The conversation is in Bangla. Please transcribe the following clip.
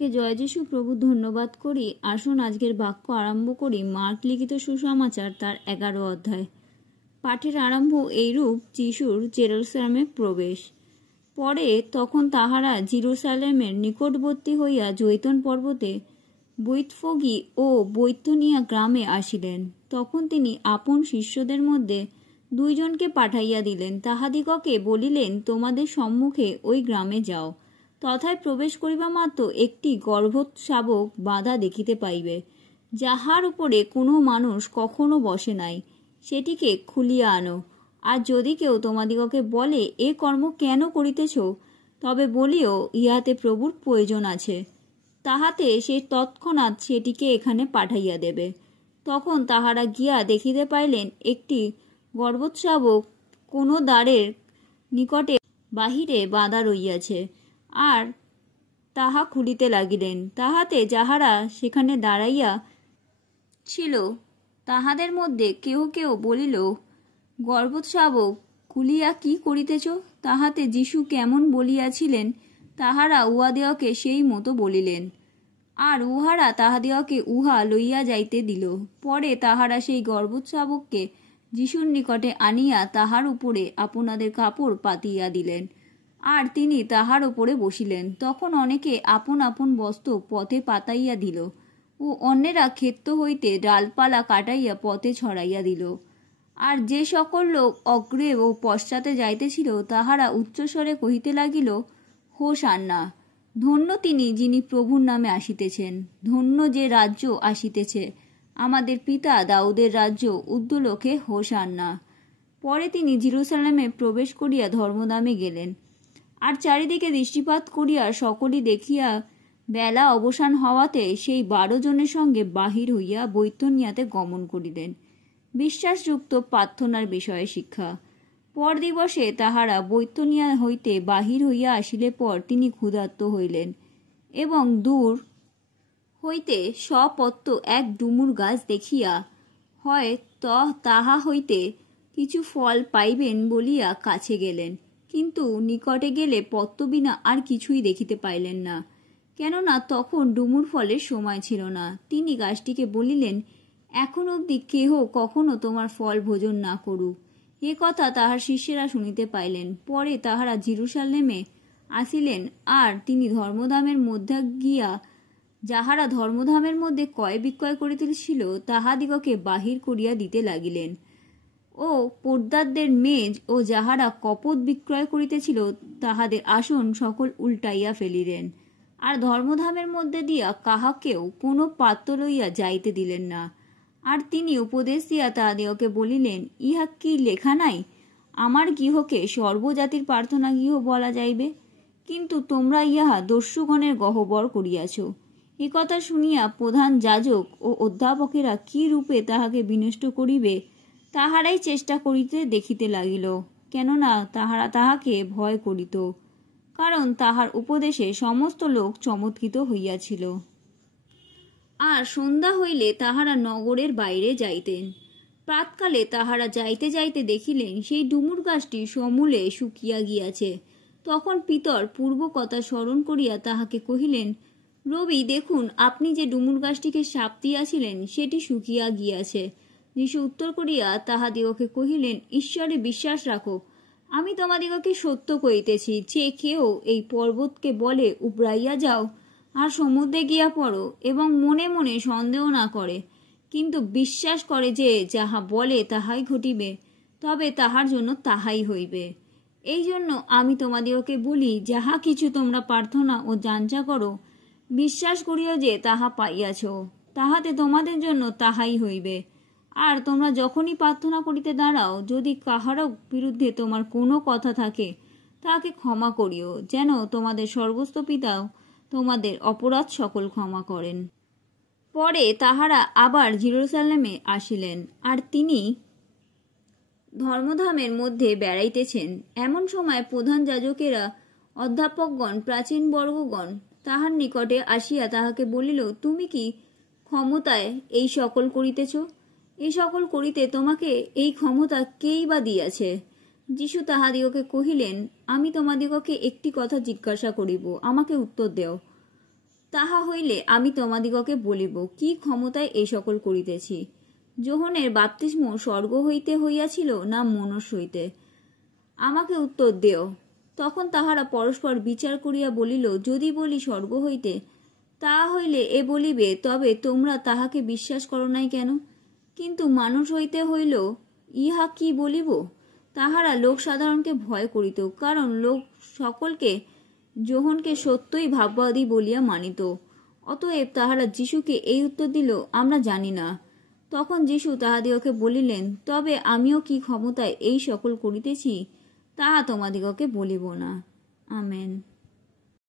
কে জয় যিশু প্রভু ধন্যবাদ করি। আসুন আজকের বাক্য আরম্ভ করি। মার্ক লিখিত সুসমাচার তার 11 অধ্যায়। পাঠের আরম্ভ এইরূপ: যিশুর জেরুসালেমে প্রবেশ। পরে তখন তাহারা জেরুসালেমের নিকটবর্তী হইয়া জৈতুন পর্বতে বৈতফগী ও বৈতনিয়া গ্রামে আসিলেন। তখন তিনি আপন শিষ্যদের মধ্যে 2 জনকে পাঠাইয়া দিলেন, তাহাদিগকে বলিলেন, তোমাদের সম্মুখে ওই গ্রামে যাও। তথায় প্রবেশ করিবা মাত্র একটি গর্ভশাবক বাঁধা দেখিতে পাইবে, যাহার উপরে কোনো মানুষ কখনো বসে নাই। সেটিকে খুলিয়া আনো। আর যদি কেউ তোমাদিগকে বলে, এ কর্ম কেন করিতেছ, তবে বলিও, ইহাতে প্রভুর প্রয়োজন আছে, তাহাতে সে তৎক্ষণাৎ সেটিকে এখানে পাঠাইয়া দেবে। তখন তাহারা গিয়া দেখিতে পাইলেন, একটি গর্ভশাবক কোনো দ্বারের নিকটে বাহিরে বাঁধা রহিয়াছে। আর তাহা খুলিতে লাগিলেন। তাহাতে যাহারা সেখানে দাঁড়াইয়া ছিল তাহাদের মধ্যে কেহ কেহ বলিল, গর্ভশাবক খুলিয়া কি করিতেছ? তাহাতে যিশু কেমন বলিয়াছিলেন তাহারা উহাদিগকে সেই মতো বলিলেন। আর উহারা তাহাদিগকে উহা লইয়া যাইতে দিল। পরে তাহারা সেই গর্ভশাবককে যিশুর নিকটে আনিয়া তাহার উপরে আপনাদের কাপড় পাতিয়া দিলেন। আর তিনি তাহার উপরে বসিলেন। তখন অনেকে আপন আপন বস্ত্র পথে পাতাইয়া দিল, ও অন্যেরা ক্ষেত্র হইতে ডালপালা কাটাইয়া পথে ছড়াইয়া দিল। আর যে সকল লোক অগ্রে ও পশ্চাতে যাইতেছিল তাহারা উচ্চস্বরে কহিতে লাগিল, হোসান্না! ধন্য তিনি, যিনি প্রভুর নামে আসিতেছেন। ধন্য যে রাজ্য আসিতেছে, আমাদের পিতা দাউদের রাজ্য, উর্ধ্বলোকে হোসান্না। পরে তিনি জেরুসালেমে প্রবেশ করিয়া ধর্মধামে গেলেন। আর চারিদিকে দৃষ্টিপাত করিয়া সকলই দেখিয়া বেলা অবসান হওয়াতে সেই 12 জনের সঙ্গে বাহির হইয়া বৈতনিয়াতে গমন করিলেন। বিশ্বাসযুক্ত প্রার্থনার বিষয়ে শিক্ষা। পর দিবসে তাহারা বৈতনিয়া হইতে বাহির হইয়া আসিলে পর তিনি ক্ষুধার্ত হইলেন, এবং দূর হইতে স্বপত্ত এক ডুমুর গাছ দেখিয়া হয় তাহা হইতে কিছু ফল পাইবেন বলিয়া কাছে গেলেন। কিন্তু নিকটে গেলে পত্র বিনা আর কিছুই দেখিতে পাইলেন না, কেননা তখন ডুমুর ফলের সময় ছিল না। তিনি গাছটিকে বলিলেন, এখন অবধি কেহ কখনো তোমার ফল ভোজন না করুক। এ কথা তাহার শিষ্যেরা শুনিতে পাইলেন। পরে তাহারা জেরুসালেমে আসিলেন। আর তিনি ধর্মধামের মধ্যে গিয়া যাহারা ধর্মধামের মধ্যে ক্রয় বিক্রয় করিতেছিল তাহাদিগকে বাহির করিয়া দিতে লাগিলেন, ও পোদ্দারদের মেজ ও যাহারা কপট বিক্রয় করিতেছিল তাহাদের আসন সকল উল্টাইয়া ফেলিলেন। আর ধর্মধামের মধ্যে দিয়া কাহাকেও কোনো পাত্র লইয়া যাইতে দিলেন না। আর তিনি উপদেশ দিয়া তাহাদিগকে বলিলেন, ইহা কি লেখা নাই, আমার গৃহকে সর্বজাতির প্রার্থনা গৃহ বলা যাইবে? কিন্তু তোমরা ইহা দস্যুগণের গহ্বর করিয়াছ। এ কথা শুনিয়া প্রধান যাজক ও অধ্যাপকেরা কি রূপে তাহাকে বিনষ্ট করিবে তাহারাই চেষ্টা করিতে দেখিতে লাগিল, কেননা তাহারা তাহাকে ভয় করিত, কারণ তাহার উপদেশে সমস্ত লোক চমৎকৃত হইয়াছিল। আর সন্ধ্যা হইলে তাহারা নগরের বাইরে যাইতেন। প্রাতকালে তাহারা যাইতে যাইতে দেখিলেন সেই ডুমুর গাছটি সমূলে শুকিয়া গিয়াছে। তখন পিতর পূর্ব কথা স্মরণ করিয়া তাহাকে কহিলেন, রবি, দেখুন, আপনি যে ডুমুর গাছটিকে শাপ দিয়াছিলেন সেটি শুকিয়া গিয়াছে। যিশু উত্তর করিয়া তাহাদিগকে কহিলেন, ঈশ্বরে বিশ্বাস রাখো। আমি তোমাদিগকে সত্য কহিতেছি, যে কেউ এই পর্বতকে বলে, উবড়াইয়া যাও আর সমুদ্রে গিয়া পড়ো, এবং মনে মনে সন্দেহ না করে, কিন্তু বিশ্বাস করে যে যাহা বলে তাহাই ঘটিবে, তবে তাহার জন্য তাহাই হইবে। এই জন্য আমি তোমাদিগকে বলি, যাহা কিছু তোমরা প্রার্থনা ও যাঞ্চা করো, বিশ্বাস করিও যে তাহা পাইয়াছ, তাহাতে তোমাদের জন্য তাহাই হইবে। আর তোমরা যখনই প্রার্থনা করিতে দাঁড়াও, যদি কাহারও বিরুদ্ধে তোমার কোনো কথা থাকে, তাহাকে ক্ষমা করিও, যেন তোমাদের স্বর্গস্থ পিতাও তোমাদের অপরাধ সকল ক্ষমা করেন। পরে তাহারা আবার জেরুসালেমে আসিলেন। আর তিনি ধর্মধামের মধ্যে বেড়াইতেছেন। এমন সময় প্রধান যাজকেরা, অধ্যাপকগণ, প্রাচীন বর্গগণ তাহার নিকটে আসিয়া তাহাকে বলিল, তুমি কি ক্ষমতায় এই সকল করিতেছ? এই সকল করিতে তোমাকে এই ক্ষমতা কেই বা দিয়াছে? যিশু তাহাদিগকে কহিলেন, আমি তোমাদিগকে একটি কথা জিজ্ঞাসা করিব, আমাকে উত্তর দেও। তাহা হইলে আমি তোমাদিগকে বলিব কি ক্ষমতায় এই সকল করিতেছি। যোহনের বাপ্তিস্ম স্বর্গ হইতে হইয়াছিল না মনুষ্য হইতে? আমাকে উত্তর দেও। তখন তাহারা পরস্পর বিচার করিয়া বলিল, যদি বলি স্বর্গ হইতে, তাহা হইলে এ বলিবে, তবে তোমরা তাহাকে বিশ্বাস করো নাই কেন? কিন্তু মানুষ হইতে হইল, ইহা কি বলিব? তাহারা লোক সাধারণকে ভয় করিত, কারণ লোক সকলকে যোহনকে সত্যই ভাববাদী বলিয়া মানিত। অতএব তাহারা যীশুকে এই উত্তর দিল, আমরা জানি না। তখন যীশু তাহাদিগকে বলিলেন, তবে আমিও কি ক্ষমতায় এই সকল করিতেছি, তাহা তোমাদিগকে বলিব না। আমেন।